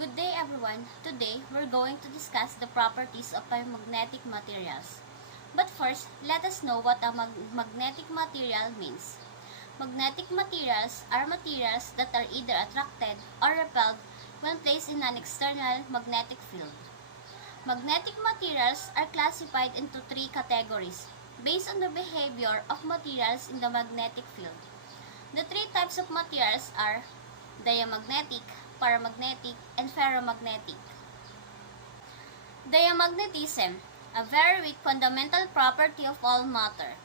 Good day everyone. Today, we're going to discuss the properties of magnetic materials. But first, let us know what a magnetic material means. Magnetic materials are materials that are either attracted or repelled when placed in an external magnetic field. Magnetic materials are classified into three categories based on the behavior of materials in the magnetic field. The three types of materials are diamagnetic, paramagnetic, and ferromagnetic. Diamagnetism, a very weak fundamental property of all matter,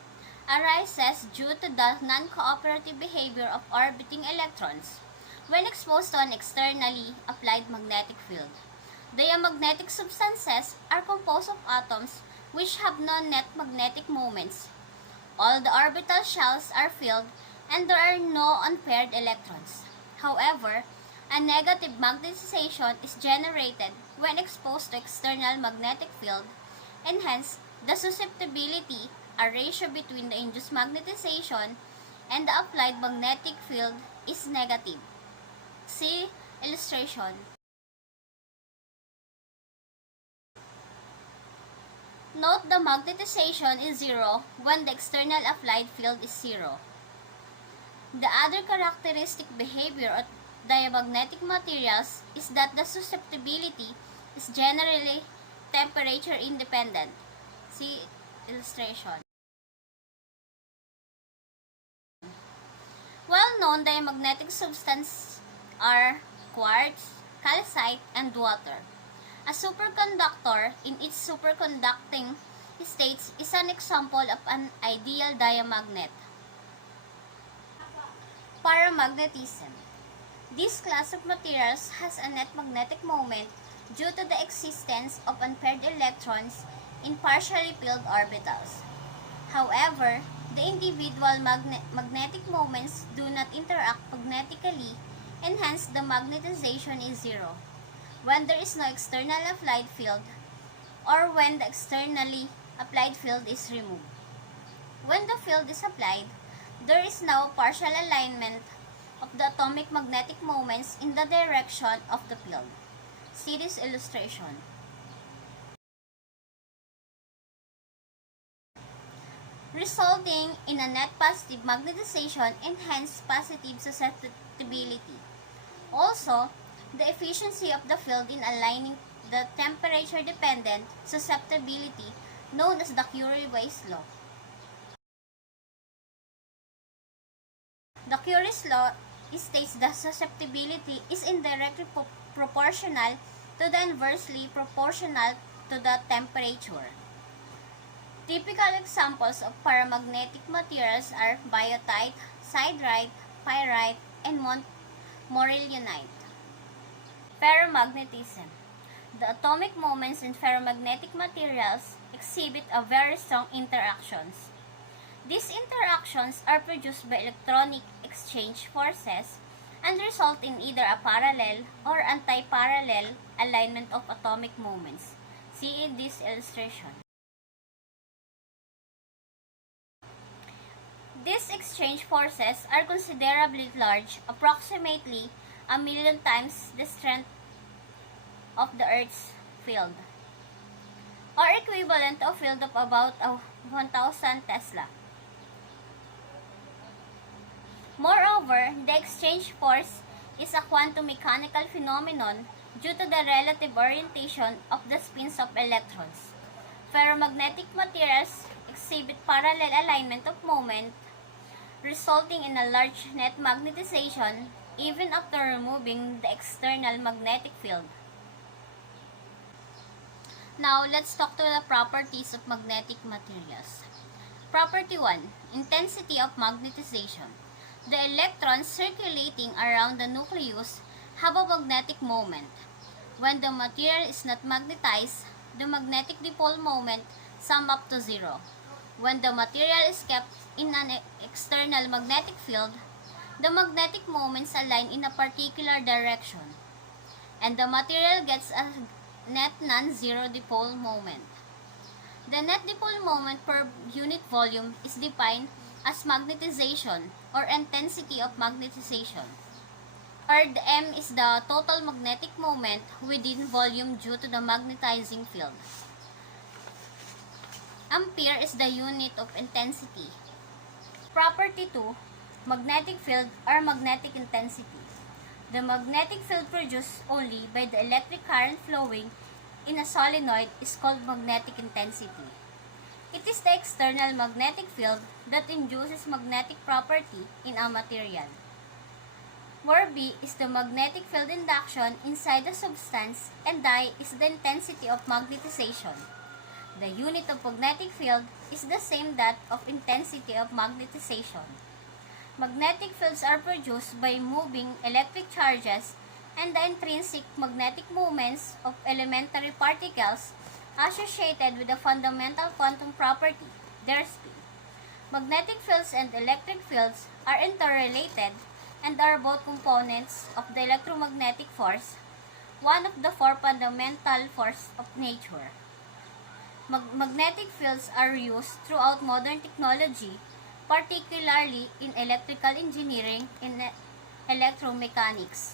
arises due to the non-cooperative behavior of orbiting electrons when exposed to an externally applied magnetic field. Diamagnetic substances are composed of atoms which have no net magnetic moments. All the orbital shells are filled and there are no unpaired electrons. However, a negative magnetization is generated when exposed to external magnetic field, and hence, the susceptibility, a ratio between the induced magnetization and the applied magnetic field, is negative. See illustration. Note the magnetization is zero when the external applied field is zero. The other characteristic behavior of diamagnetic materials is that the susceptibility is generally temperature independent. See illustration. Well-known diamagnetic substances are quartz, calcite, and water. A superconductor in its superconducting states is an example of an ideal diamagnet. Paramagnetism. This class of materials has a net magnetic moment due to the existence of unpaired electrons in partially filled orbitals. However, the individual magnetic moments do not interact magnetically, and hence the magnetization is zero when there is no external applied field or when the externally applied field is removed. When the field is applied, there is now partial alignment of the atomic magnetic moments in the direction of the field. See this illustration. Resulting in a net positive magnetization and hence positive susceptibility. Also, the efficiency of the field in aligning the temperature-dependent susceptibility known as the Curie-Weiss law. The Curie's law states the susceptibility is indirectly proportional to the inversely proportional to the temperature. Typical examples of paramagnetic materials are biotite, siderite, pyrite, and morilionite. Ferromagnetism. The atomic moments in ferromagnetic materials exhibit a very strong interactions. These interactions are produced by electronic exchange forces and result in either a parallel or anti-parallel alignment of atomic moments. See in this illustration. These exchange forces are considerably large, approximately 1,000,000 times the strength of the Earth's field, or equivalent to a field of about 1,000 Tesla. Moreover, the exchange force is a quantum mechanical phenomenon due to the relative orientation of the spins of electrons. Ferromagnetic materials exhibit parallel alignment of moment, resulting in a large net magnetization even after removing the external magnetic field. Now, let's talk to the properties of magnetic materials. Property 1. Intensity of magnetization. The electrons circulating around the nucleus have a magnetic moment. When the material is not magnetized, the magnetic dipole moment sums up to zero. When the material is kept in an external magnetic field, the magnetic moments align in a particular direction, and the material gets a net non-zero dipole moment. The net dipole moment per unit volume is defined as magnetization or intensity of magnetization. Or the M is the total magnetic moment within volume due to the magnetizing field. Ampere is the unit of intensity. Property 2, magnetic field or magnetic intensity. The magnetic field produced only by the electric current flowing in a solenoid is called magnetic intensity. It is the external magnetic field that induces magnetic property in a material. Where B is the magnetic field induction inside the substance and I is the intensity of magnetization. The unit of magnetic field is the same that of intensity of magnetization. Magnetic fields are produced by moving electric charges and the intrinsic magnetic moments of elementary particles associated with the fundamental quantum property, their spin. Magnetic fields and electric fields are interrelated and are both components of the electromagnetic force, one of the four fundamental forces of nature. Magnetic fields are used throughout modern technology, particularly in electrical engineering and electromechanics.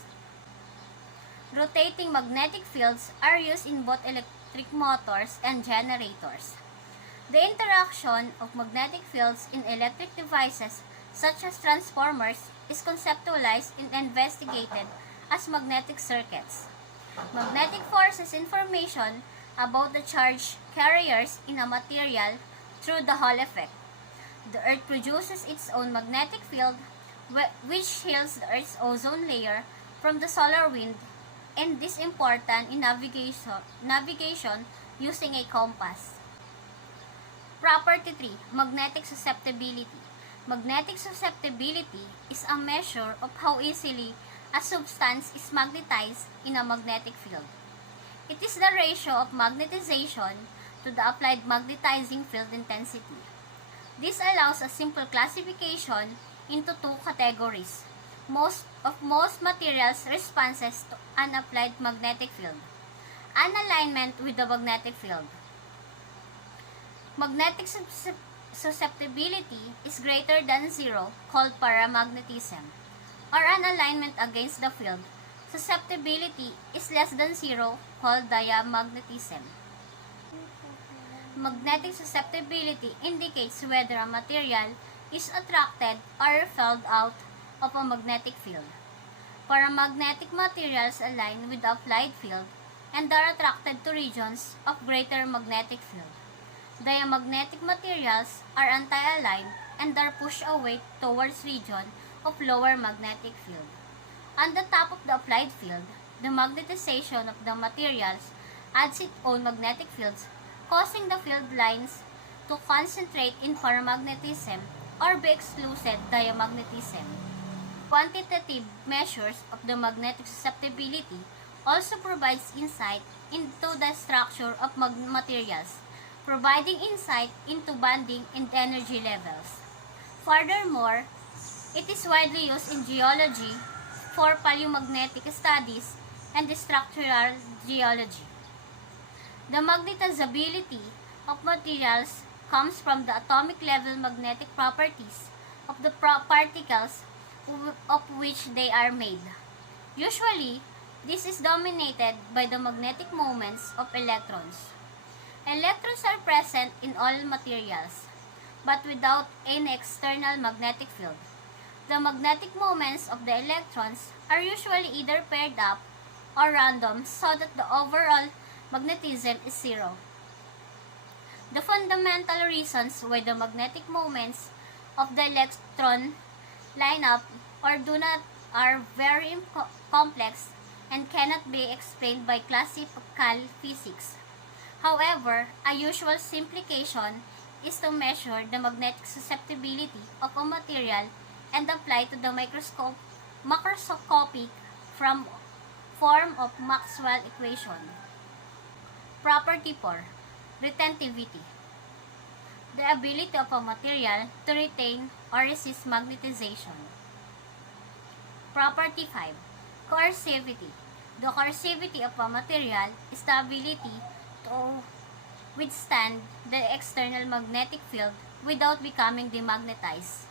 Rotating magnetic fields are used in both electric motors and generators. The interaction of magnetic fields in electric devices such as transformers is conceptualized and investigated as magnetic circuits. Magnetic forces information about the charge carriers in a material through the Hall effect. The Earth produces its own magnetic field, which shields the Earth's ozone layer from the solar wind, and this is important in navigation using a compass. Property 3, magnetic susceptibility. Magnetic susceptibility is a measure of how easily a substance is magnetized in a magnetic field. It is the ratio of magnetization to the applied magnetizing field intensity. This allows a simple classification into two categories. Most materials' responses to an applied magnetic field. An alignment with the magnetic field. Magnetic susceptibility is greater than 0, called paramagnetism, or an alignment against the field. Susceptibility is less than 0, called diamagnetism. Magnetic susceptibility indicates whether a material is attracted or repelled out of a magnetic field. Paramagnetic materials align with the applied field and are attracted to regions of greater magnetic field. Diamagnetic materials are anti-aligned and are pushed away towards region of lower magnetic field. On the top of the applied field, the magnetization of the materials adds its own magnetic fields, causing the field lines to concentrate in paramagnetism or be excluded diamagnetism. Quantitative measures of the magnetic susceptibility also provides insight into the structure of materials, providing insight into bonding and energy levels. Furthermore, it is widely used in geology for paleomagnetic studies and structural geology. The magnetizability of materials comes from the atomic level magnetic properties of the particles of which they are made. Usually, this is dominated by the magnetic moments of electrons. Electrons are present in all materials, but without any external magnetic field. The magnetic moments of the electrons are usually either paired up or random so that the overall magnetism is 0. The fundamental reasons why the magnetic moments of the electron line up or do not are very complex and cannot be explained by classical physics. However, a usual simplification is to measure the magnetic susceptibility of a material and apply to the macroscopic form of Maxwell equation. Property 4, retentivity. The ability of a material to retain or resist magnetization. Property 5, coercivity. The coercivity of a material is the ability to withstand the external magnetic field without becoming demagnetized.